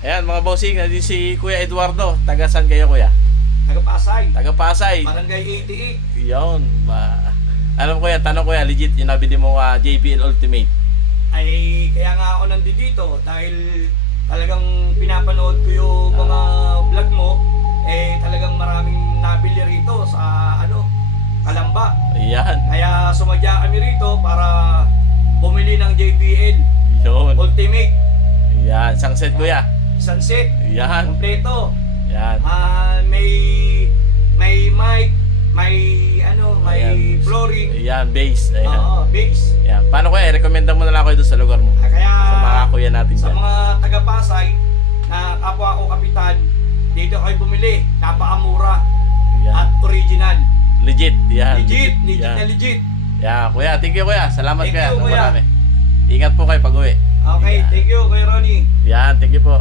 Ayan mga bossing, nandito si Kuya Eduardo. Taga saan kayo kuya? Taga Pasay. Taga Pasay. Barangay 88. Yun ba? Alam ko yan, tanong ko yan, legit yung nabili mo JBL Ultimate. Ay, kaya nga ako nandito dahil talagang pinapanood ko yung mga vlog mo. Talagang maraming nabili rito sa Kalamba. Ayan. Kaya sumadya kami rito para bumili ng JBL Yun. Ultimate. Ayan, isang set kuya. Sunset. Ayan. Kompleto. Ayan. May mic, may Ayan. flooring. Ayan, base. Ayan. Oo, base. Ayan. Paano kuya, i-recommenda mo na lang ako doon sa lugar mo. Kaya Sa mga kuya natin sa dyan. mga taga-Pasay na kapwa ko kapitan, dito kayo bumili. Napakamura Ayan. at original. Legit. Ayan. Legit Ayan. na legit. Ayan, kuya. Thank you kuya. Salamat Thank kuya. you, Ng kuya. marami. Ingat po kayo pag uwi. Okay, Ayan. thank you, Kuya Ronnie. Ayan, thank you po.